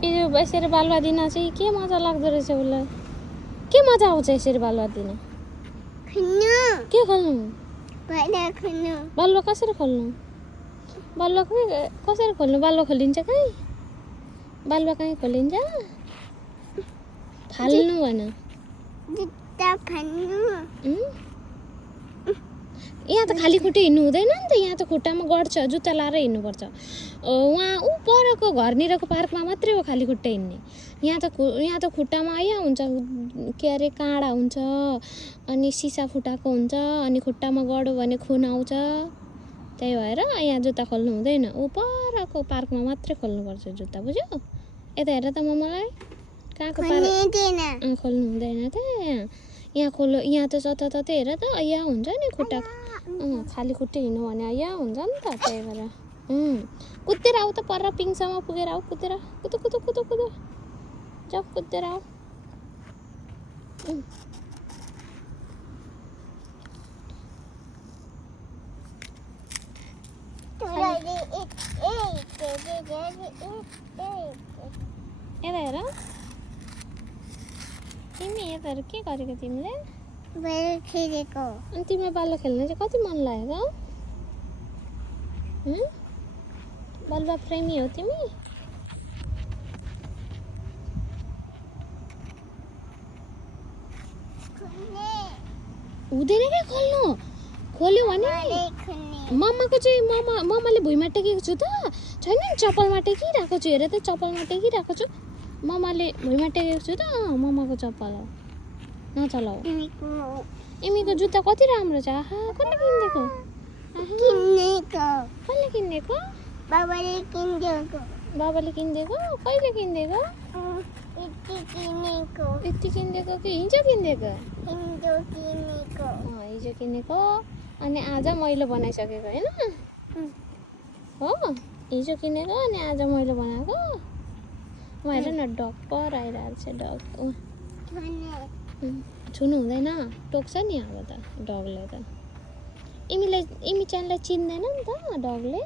यो यसरी बालुवा दिन चाहिँ के मजा लाग्दो रहेछ उसलाई। के मजा आउँछ यसरी बालुवा दिन? के खोल्नु? बालुवा कसरी खोल्नु? बालुवा कसरी खोल्नु? बालुवा खोलिन्छ कहीँ? बालुवा कहीँ खोलिन्छ? फाल्नु भन। यहाँ त खाली खुट्टे हिँड्नु हुँदैन नि त। यहाँ त खुट्टामा गर्छ, जुत्ता लाएर हिँड्नुपर्छ। वहाँ ऊ परको घरनिरको पार्कमा मात्रै हो खाली खुट्टा हिँड्ने। यहाँ त खुट्टामा हुन्छ के अरे काँडा हुन्छ, अनि सिसा फुटाएको हुन्छ, अनि खुट्टामा गड्यो भने खुन आउँछ। त्यही भएर यहाँ जुत्ता खोल्नु हुँदैन। ऊ परको पार्कमा मात्रै खोल्नुपर्छ जुत्ता, बुझ्यौ? यता हेर त मम्मालाई। कहाँको पार्क खोल्नु हुँदैन त। यहाँ खोल्नु, यहाँ त जताततै हेर त यहाँ हुन्छ नि खुट्टा। खाली खुट्टे हिँड्नु भने यहाँ हुन्छ नि त। त्यही भएर कुदेर आऊ त, पर पिङसम्म पुगेर आऊ। कुदेर कुदो कुदो कुदो कुदो जाऊ, कुदेर आऊ। यता हेर तिमी, यता हेर के गरेको तिमीले? खेलेको। अनि तिमीलाई बालुवा खेल्न चाहिँ कति मन लागेको? बालुवा प्रेमी हो तिमी? हुँदैन क्या खोल्नु। खोल्यो भने मम्माको चाहिँ मम्माले भुइँमा टेकेको छु त। छैन नि चप्पलमा टेकिरहेको छु। हेर त चप्पलमा टेकिरहेको छु। मम्माले भुइँमा टेकेको छु त। मम्माको चप्पल हो, नचलाऊ। इमीको जुत्ता कति राम्रो छ। आहा, कसले किनिदिएको? कसले किनिदिएको? बाबाले किनिदिएको। बाबाले किनिदिएको? कहिले किनिदिएको? यति किनिदिएको कि हिजो किनिदिएको? हिजो किनेको। अनि आज मैले बनाइसकेको होइन? हो, हिजो किनेको अनि आज मैले बनाएको। म हेर न डग पर आइरहेको छ। डग छुनु हुँदैन, टोक्छ नि अब त डगले त। इमी च्यानलाई चिन्दैन नि त डगले।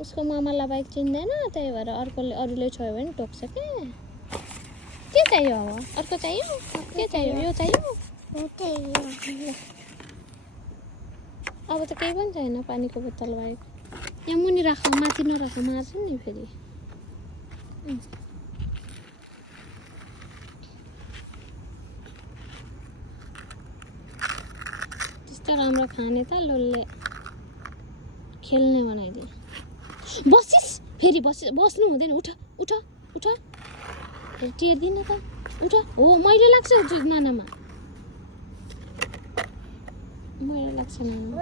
उसको मामालाई बाइक चिन्दैन, त्यही भएर अरूले छोयो भने टोक्छ के चाहियो अब? अर्को चाहियो? के चाहियो? यो चाहियो? अब त केही पनि छैन पानीको बोतल बाहेक। यहाँ मुनि राख, माथि नराख, मार्छ नि फेरि। त्यस्तो राम्रो खाने त लोलले खेल्ने बनाइदिए। बसिस फेरि बस्नु हुँदैन। उठ उठ उठ, टेर्दिन त। उठ। हो, मैले लाग्छ नानामा, मैले लाग्छ नानामा।